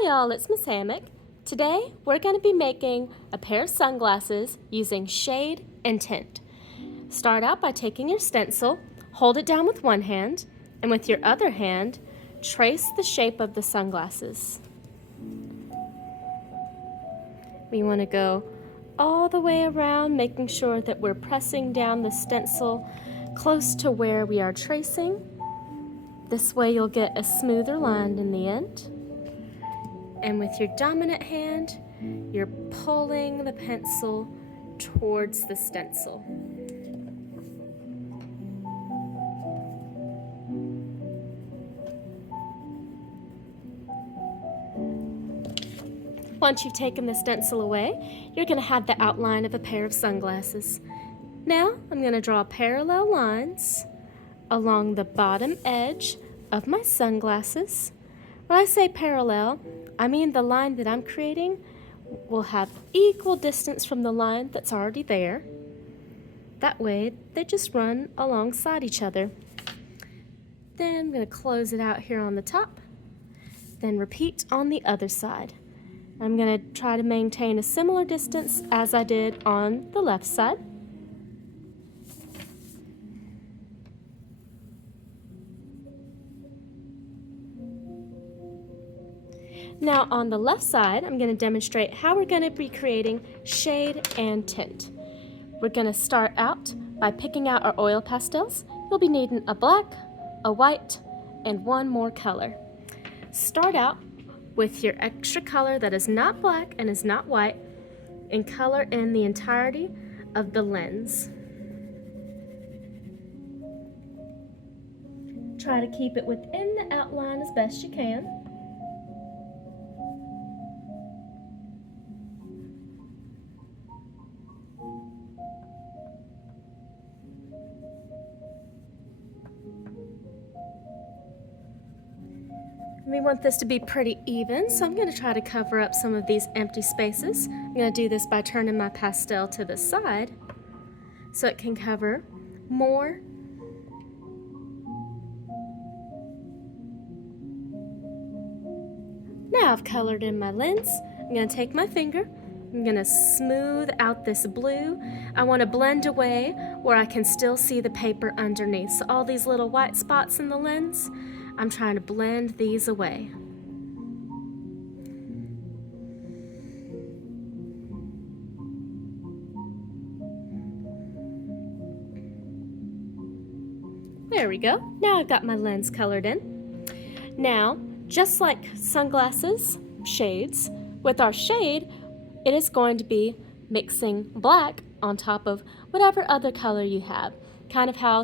Hi y'all, it's Miss Hammock. Today we're going to be making a pair of sunglasses using shade and tint. Start out by taking your stencil, hold it down with one hand, and with your other hand, trace the shape of the sunglasses. We want to go all the way around, making sure that we're pressing down the stencil close to where we are tracing. This way you'll get a smoother line in the end. And with your dominant hand, you're pulling the pencil towards the stencil. Once you've taken the stencil away, you're going to have the outline of a pair of sunglasses. Now, I'm going to draw parallel lines along the bottom edge of my sunglasses. When I say parallel, I mean the line that I'm creating will have equal distance from the line that's already there. That way, they just run alongside each other. Then I'm going to close it out here on the top. Then repeat on the other side. I'm going to try to maintain a similar distance as I did on the left side. Now on the left side, I'm going to demonstrate how we're going to be creating shade and tint. We're going to start out by picking out our oil pastels. You'll be needing a black, a white, and one more color. Start out with your extra color that is not black and is not white, and color in the entirety of the lens. Try to keep it within the outline as best you can. We want this to be pretty even, so I'm going to try to cover up some of these empty spaces. I'm going to do this by turning my pastel to the side so it can cover more. Now I've colored in my lens. I'm going to take my finger. I'm going to smooth out this blue. I want to blend away where I can still see the paper underneath. So all these little white spots in the lens, I'm trying to blend these away. There we go. Now I've got my lens colored in. Now, just like sunglasses, shades, with our shade, it is going to be mixing black on top of whatever other color you have. Kind of how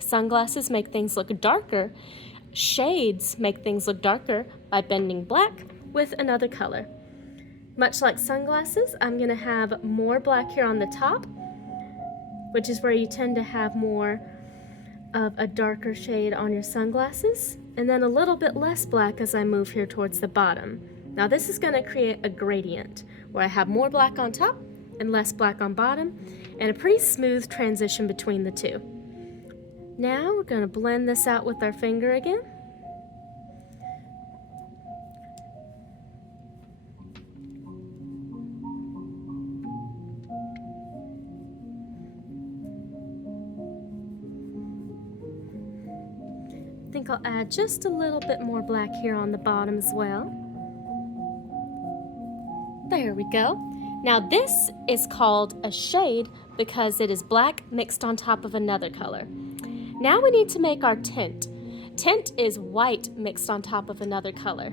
sunglasses make things look darker. Shades make things look darker by bending black with another color. Much like sunglasses, I'm going to have more black here on the top, which is where you tend to have more of a darker shade on your sunglasses, and then a little bit less black as I move here towards the bottom. Now this is going to create a gradient where I have more black on top and less black on bottom, and a pretty smooth transition between the two. Now we're going to blend this out with our finger again. I think I'll add just a little bit more black here on the bottom as well. There we go. Now this is called a shade because it is black mixed on top of another color. Now we need to make our tint. Tint is white mixed on top of another color.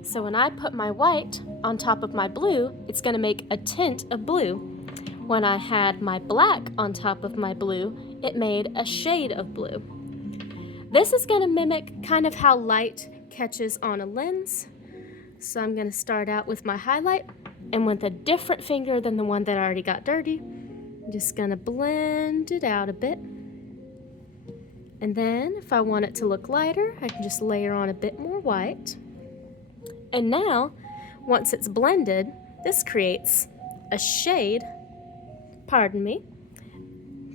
So when I put my white on top of my blue, it's going to make a tint of blue. When I had my black on top of my blue, it made a shade of blue. This is going to mimic kind of how light catches on a lens. So I'm going to start out with my highlight, and with a different finger than the one that I already got dirty, I'm just going to blend it out a bit. And then if I want it to look lighter, I can just layer on a bit more white. And now, once it's blended, this creates a shade. Pardon me.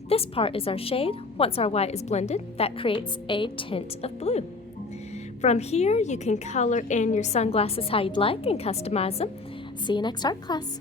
This part is our shade. Once our white is blended, that creates a tint of blue. From here, you can color in your sunglasses how you'd like and customize them. See you next art class.